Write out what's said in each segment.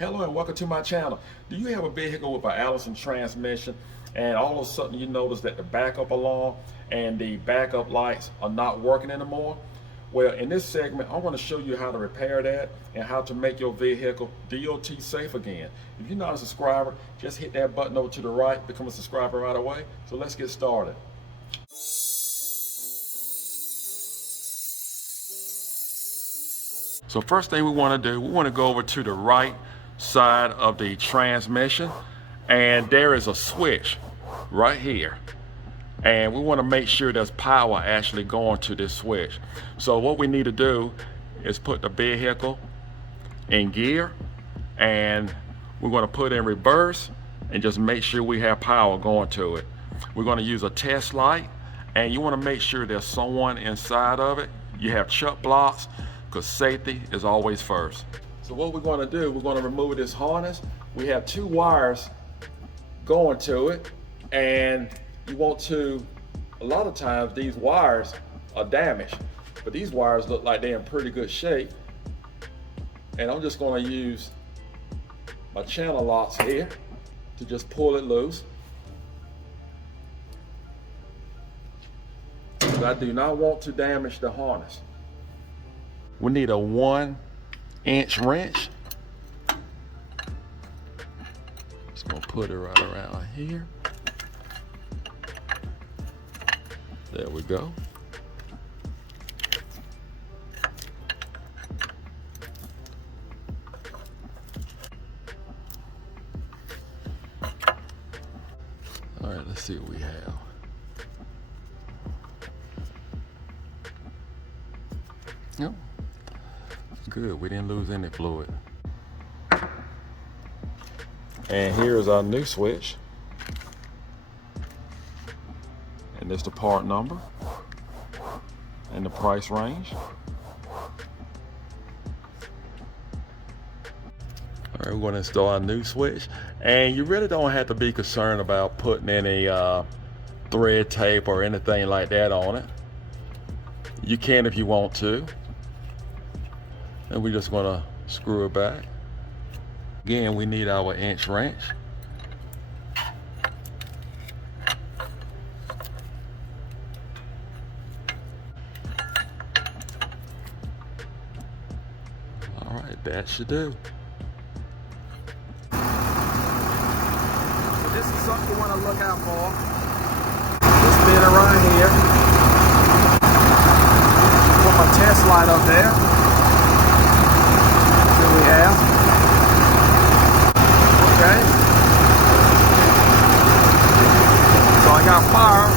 Hello and welcome to my channel. Do you have a vehicle with an Allison transmission and all of a sudden you notice that the backup alarm and the backup lights are not working anymore? Well, in this segment, I'm going to show you how to repair that and how to make your vehicle DOT safe again. If you're not a subscriber, just hit that button over to the right, become a subscriber right away. So let's get started. So first thing we want to do, we want to go over to the right side of the transmission, and there is a switch right here, and we want to make sure there's power actually going to this switch. So what we need to do is put the vehicle in gear, and we're going to put it in reverse and just make sure we have power going to it. We're going to use a test light, and you want to make sure there's someone inside of it. You have chuck blocks, because safety is always first. So what we're going to do, we're going to remove this harness. We have two wires going to it, and you want to, a lot of times these wires are damaged, but these wires look like they're in pretty good shape. And I'm just going to use my channel locks here to just pull it loose. But I do not want to damage the harness. We need a 1-inch wrench. Just gonna put it right around here. There we go. All right, let's see what we have. Yep. Good, we didn't lose any fluid. And here's our new switch. And this is the part number and the price range. All right, we're going to install our new switch. And you really don't have to be concerned about putting any thread tape or anything like that on it. You can if you want to. And we're just gonna screw it back. Again, we need our inch wrench. All right, that should do. So this is something you want to look out for. This bit around here. Put my test light up there. We have. Okay. So I got fire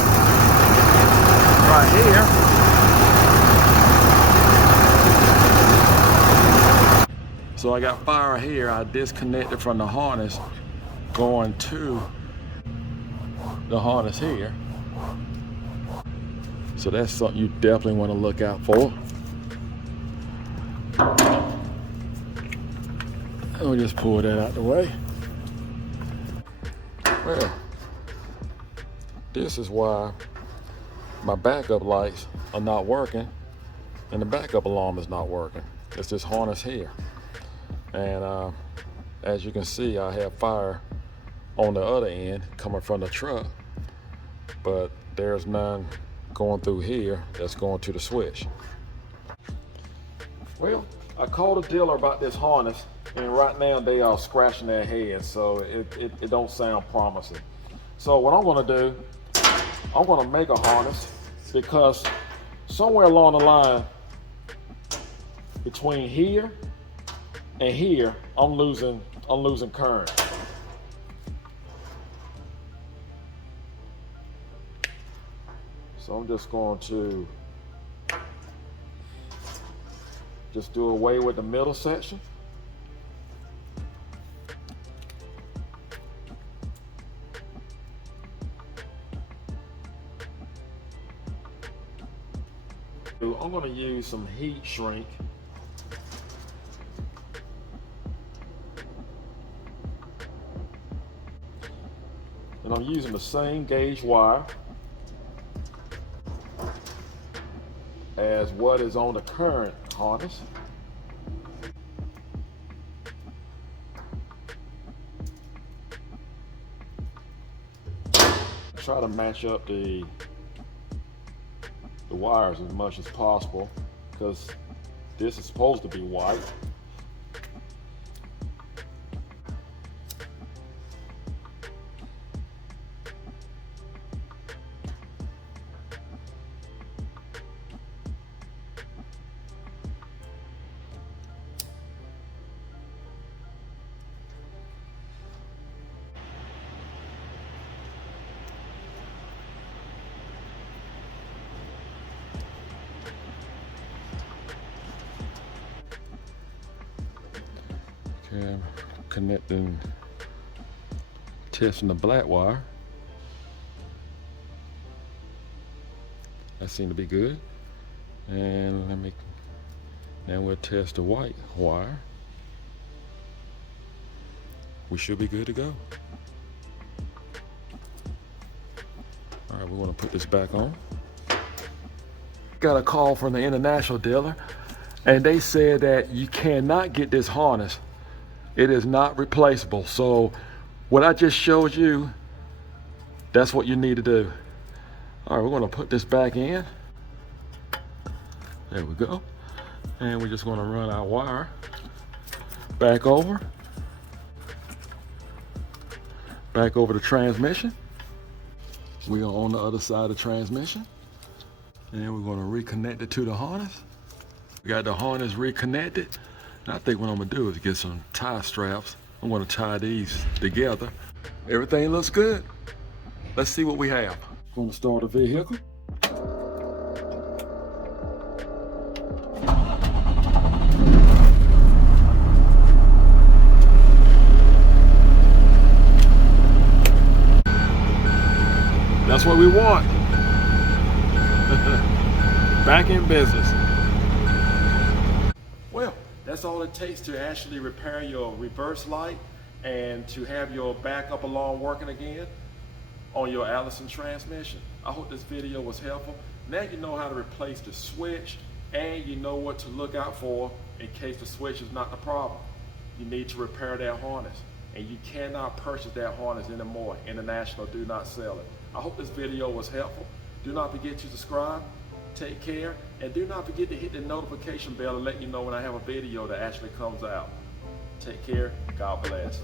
right here. So I got fire here. I disconnected from the harness going to the harness here. So that's something you definitely want to look out for. We'll just pull that out the way. Well, this is why my backup lights are not working and the backup alarm is not working. It's this harness here. And as you can see, I have fire on the other end coming from the truck, but there's none going through here that's going to the switch. Well, I called a dealer about this harness, and right now they are scratching their heads, so it don't sound promising. So what I'm going to do, I'm going to make a harness, because somewhere along the line between here and here, I'm losing current. So I'm just going to just do away with the middle section. I'm going to use some heat shrink. And I'm using the same gauge wire as what is on the current harness. try to match up the wires as much as possible, because this is supposed to be white. Okay, I'm connecting, testing the black wire. That seemed to be good. And now we'll test the white wire. We should be good to go. All right, we want to put this back on. Got a call from the international dealer, and they said that you cannot get this harness. It is not replaceable. So what I just showed you, that's what you need to do. All right, we're going to put this back in. There we go. And we're just going to run our wire back over the transmission. We are on the other side of the transmission, and we're going to reconnect it to the harness. We got the harness reconnected. And I think what I'm going to do is get some tie straps. I'm going to tie these together. Everything looks good. Let's see what we have. Going to start the vehicle. That's what we want. Back in business. Well, that's all it takes to actually repair your reverse light and to have your backup alarm working again on your Allison transmission. I hope this video was helpful. Now you know how to replace the switch, and you know what to look out for in case the switch is not the problem. You need to repair that harness, and you cannot purchase that harness anymore. International do not sell it. I hope this video was helpful. Do not forget to subscribe. Take care, and do not forget to hit the notification bell to let you know when I have a video that actually comes out. Take care. God bless.